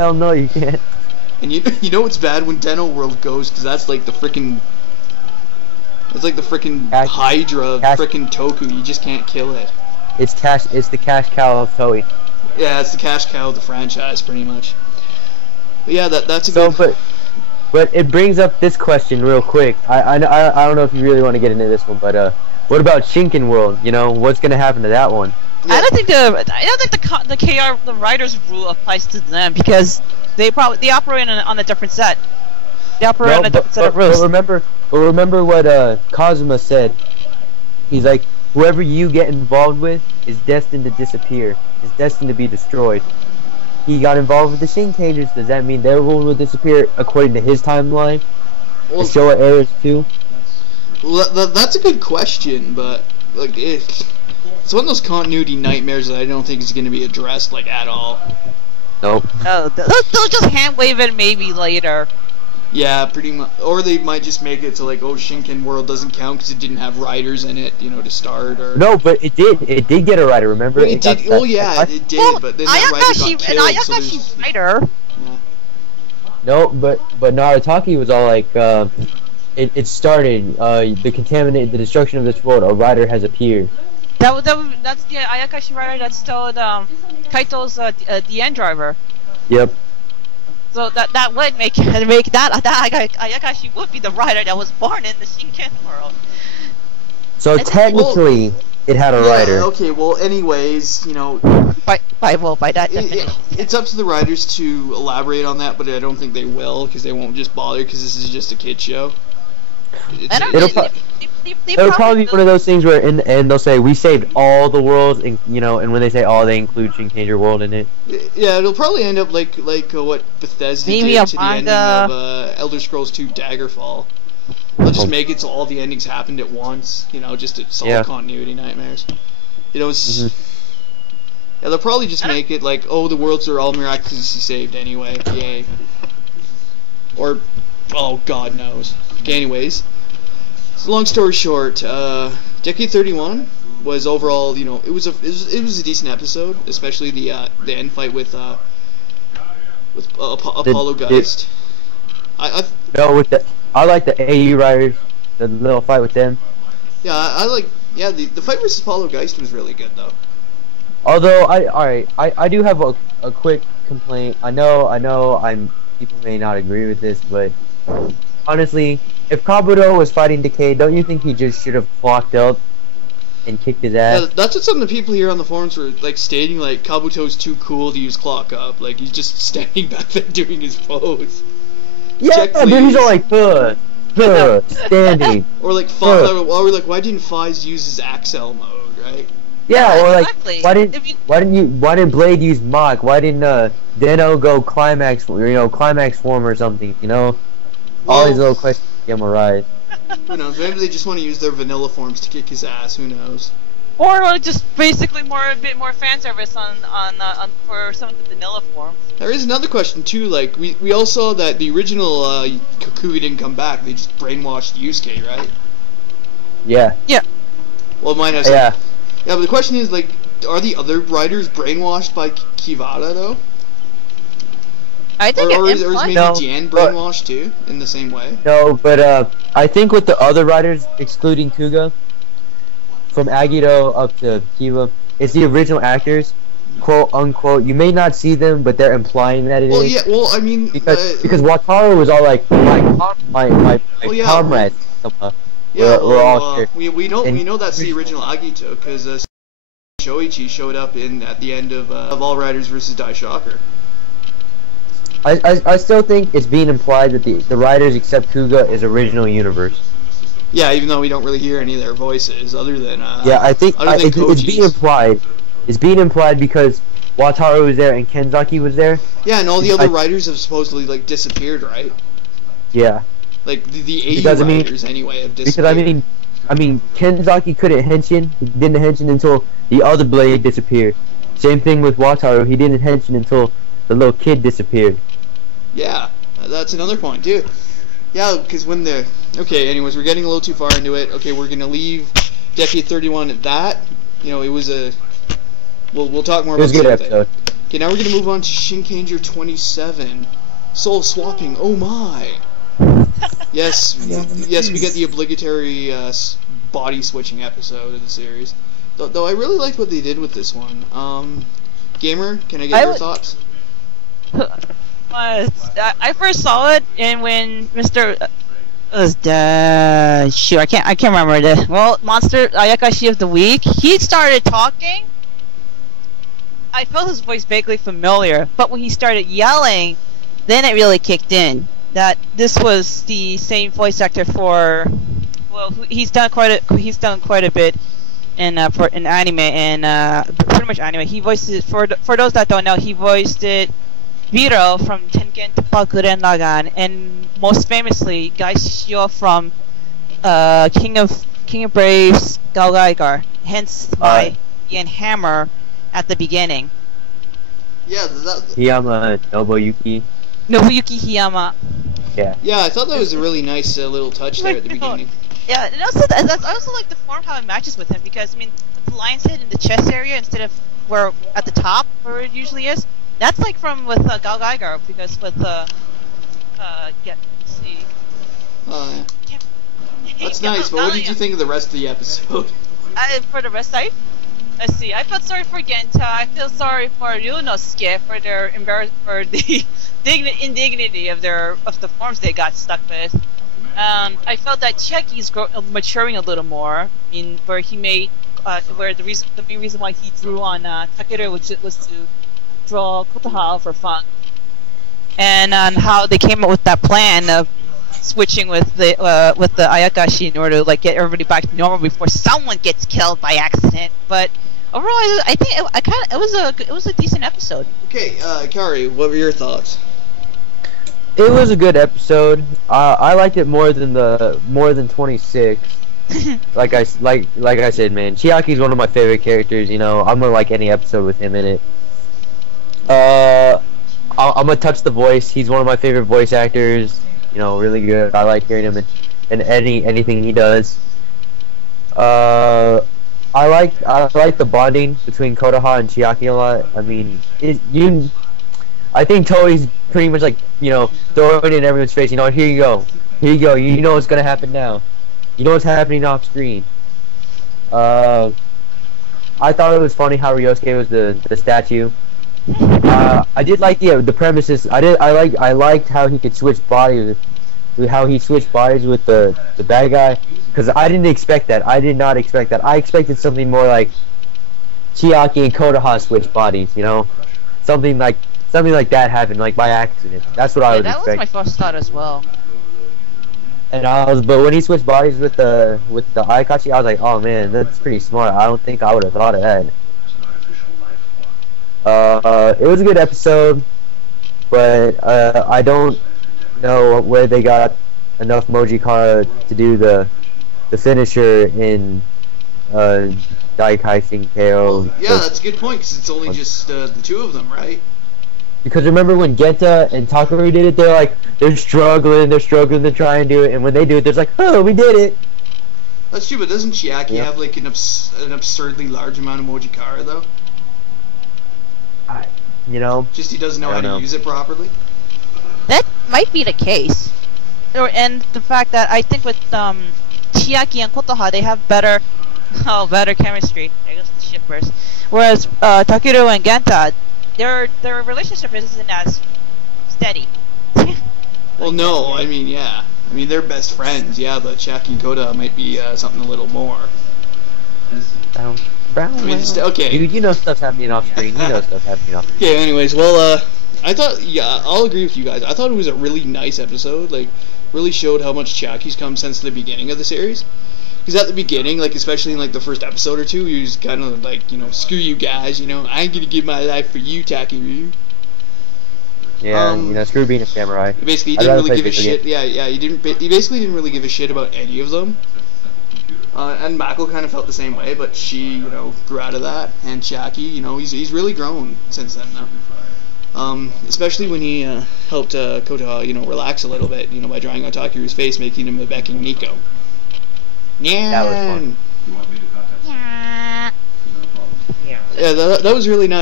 Hell no, you can't. And you know it's bad when Deno World goes, because that's like the freaking. It's like the freaking Hydra of freaking Toku. You just can't kill it. It's the cash cow of Toei. Yeah, it's the cash cow of the franchise, pretty much. But yeah, that's a good. But it brings up this question real quick. I don't know if you really want to get into this one, but what about Shinken World? You know, what's gonna happen to that one? Yeah. I don't think the KR the writers rule applies to them because they operate on a different set. They operate on a different set of rules. But remember what Kazuma said. He's like, whoever you get involved with is destined to disappear. Is destined to be destroyed. He got involved with the Shinkengers. Does that mean their rule will disappear according to his timeline? Well, the Showa errors too. That's a good question, but like it's one of those continuity nightmares that I don't think is going to be addressed like at all. Nope. Oh, they'll just hand wave it maybe later. Yeah, pretty much. Or they might just make it so like, oh, Shinken World doesn't count because it didn't have riders in it, you know, to start. Or no, but it did. It did get a rider. Remember? Well, it did. Oh yeah, it did. Well, but then that rider got killed. Ayakashi's rider. Yeah. No, but Narataki was all like, it started. The destruction of this world. A rider has appeared. That's the Ayakashi rider that stole Kaito's DN driver. Yep. So that would make that Ayakashi would be the rider that was born in the Shinken World. So technically, it had a rider. Okay. Well, anyways, you know. By that definition. It's up to the writers to elaborate on that, but I don't think they will because they won't just bother because this is just a kid show. It'll probably be one of those things where in the end they'll say we saved all the worlds, and you know, and when they say all, they include Shinkenger World in it. Yeah, it'll probably end up like what Bethesda did to the ending of Elder Scrolls 2 Daggerfall. They'll just make it so all the endings happened at once, you know, just to solve continuity nightmares. You know, it's yeah, they'll probably just make it like, oh, the worlds are all miraculously saved anyway, yay. Or, oh, God knows. Okay, anyways. So long story short, Decade 31 was overall, you know, it was a decent episode, especially the end fight with Apollo Geist. I like the AU riders, the little fight with them. Yeah, the fight versus Apollo Geist was really good though. Although I do have a quick complaint. I know people may not agree with this, but honestly, if Kabuto was fighting Decay, don't you think he just should have clocked up and kicked his ass? Yeah, that's what some of the people here on the forums were like stating. Like Kabuto's too cool to use clock up. Like he's just standing back there doing his pose. Yeah, dude, he's all like, standing. Or like, or like, why didn't Fize use his Axel mode, right? Yeah, or like, why didn't Blade use Mach? Why didn't Deno go climax form or something? You know, all these little questions get him a rise. Who knows? Maybe they just want to use their vanilla forms to kick his ass. Who knows? Or just basically a bit more fan service on for some of the vanilla forms. There is another question too. Like we all saw that the original Kakugi didn't come back. They just brainwashed Yusuke, right? Yeah. Yeah. Well, mine has. Yeah. Yeah, but the question is, like, are the other writers brainwashed by Kivada though? I think or is maybe Dian brainwashed too in the same way? No, but I think with the other writers, excluding Kuga, from Agito up to Kiva, it's the original actors, quote unquote. You may not see them, but they're implying that it is. Well, yeah. Well, I mean, because Wataru was all like my comrades. We're all here. We know that's the original Agito because Shoichi showed up at the end of All Riders vs. Dai Shocker. I still think it's being implied that the writers except Kuga is original universe. Yeah, even though we don't really hear any of their voices, other than yeah, I think it's being implied. It's being implied because Wataru was there and Kenzaki was there. Yeah, and all the other writers have supposedly like disappeared, right? Yeah. Like the AU writers anyway have disappeared. Because I mean Kenzaki couldn't henshin. He didn't henshin until the other blade disappeared. Same thing with Wataru. He didn't henshin until the little kid disappeared. Yeah, that's another point too. Yeah, because when the anyways, we're getting a little too far into it. Okay, we're gonna leave Decade 31 at that. You know, it was a. We'll talk more about it. It was a good episode. Okay, now we're gonna move on to Shinkenger 27. Soul swapping. Oh my. Yes, yes, we get the obligatory body switching episode of the series. Though I really liked what they did with this one. Gamer, can I get your thoughts? I first saw it, and when Mr. Shoot, I can't remember the Monster Ayakashi of the Week. He started talking. I felt his voice vaguely familiar, but when he started yelling, then it really kicked in that this was the same voice actor for. Well, he's done quite a bit in anime and pretty much anime. He voiced it for those that don't know. He voiced it Viro from Tengen Toppa Guren Lagann, and most famously Gaishio from King of Braves Galgaigar. Hence my Ian Hammer at the beginning. Yeah, Hiyama Nobuyuki. Nobuyuki Hiyama. Yeah. Yeah, I thought that was a really nice little touch there at the beginning. Yeah, and also I also like the form how it matches with him, because I mean the lion's head in the chest area instead of where at the top where it usually is. That's like from with Gal Geiger, because with let's see. Oh yeah. That's nice. But what did you think of the rest of the episode? For the rest, let's see. I felt sorry for Genta. I feel sorry for Ryunosuke for their the indignity of the forms they got stuck with. I felt that Chiaki's maturing a little more. I mean, where he made where the main reason why he drew on Takeru was to draw Kotoha for fun, and on how they came up with that plan of switching with the Ayakashi in order to like get everybody back to normal before someone gets killed by accident. But overall, I think it was a decent episode. Okay, Ikari, what were your thoughts? It was a good episode. I liked it more than 26. like I said, man, Chiaki's one of my favorite characters. You know, I'm gonna like any episode with him in it. I'm gonna touch the voice. He's one of my favorite voice actors. You know, really good. I like hearing him in anything he does. I like the bonding between Kotoha and Chiaki a lot. I mean, I think Toei's pretty much like, you know, throwing it in everyone's face. You know, here you go. You know what's gonna happen now. You know what's happening off screen. I thought it was funny how Ryosuke was the statue. I did like the premises. I liked how he could switch bodies, how he switched bodies with the bad guy, because I didn't expect that. I did not expect that. I expected something more like Chiaki and Kotoha switch bodies. You know, something like that happened like by accident. That's what I was expecting. That was my first thought as well. And but when he switched bodies with the Ayakashi, I was like, oh man, that's pretty smart. I don't think I would have thought of that. It was a good episode, but I don't know where they got enough Mojikara to do the finisher in Daikai Shinkeo. Well, yeah, that's a good point, because it's only just the two of them, right? Because remember when Genta and Takeru did it, they're struggling to try and do it, and when they do it, they're like, oh, we did it. That's true, but doesn't Chiaki have like an absurdly large amount of Mojikara though? You know, just he doesn't know how to use it properly. That might be the case, and the fact that I think with Chiaki and Kotoha, they have better chemistry. There goes the shippers. Whereas Takeru and Genta, their relationship isn't as steady. Well, no, I mean, yeah. I mean, they're best friends, yeah, but Chiaki and Kotoha might be something a little more. I mean, okay. Dude, you know stuff's happening off screen. You know stuff's happening off screen. Okay, anyways, well, I thought, yeah, I'll agree with you guys. I thought it was a really nice episode. Like, really showed how much Chiaki's come since the beginning of the series. Because at the beginning, like, especially in, like, the first episode or two, he was kind of like, you know, screw you guys, you know, I ain't gonna give my life for you, Takeru. Yeah, you know, screw being a samurai. Basically, he didn't really give a shit. Yeah, he basically didn't really give a shit about any of them. And Mako kind of felt the same way, but she, you know, grew out of that. And Chiaki, you know, he's really grown since then now. Especially when he helped Kotoha, you know, relax a little bit, you know, by drawing on Takeru's face, making him a becking Nico. Yeah. That was fun. Yeah, that was really nice.